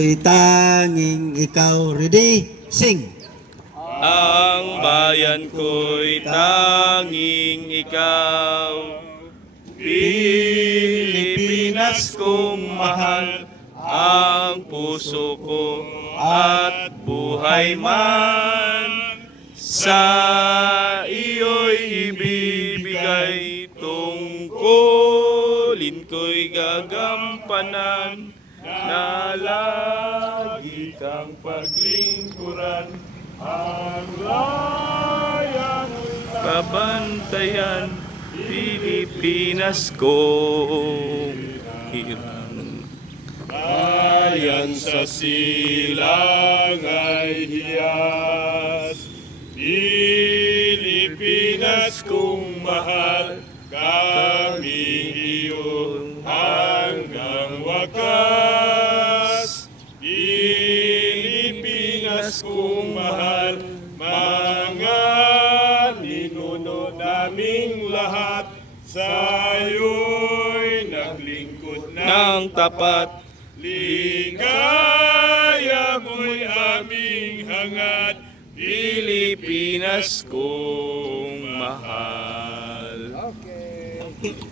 Tanging ikaw, ready, sing. Ang bayan ko'y tanging ikaw, Pilipinas kong mahal, ang puso ko at buhay man, sa iyo'y ibibigay, tungkulin ko'y gagampanan, na lagi kang paglingkuran, ang layang babantayan, Pilipinas kong hirang. Bayan sa silang ay hiyas, Pilipinas kong mahal, kami iyon hanggang wakas. Pilipinas kong mahal, mga ninuno naming lahat, sa'yo'y naglingkod ng tapat. Ligaya mo'y aming hangad, Pilipinas kong mahal. Okay.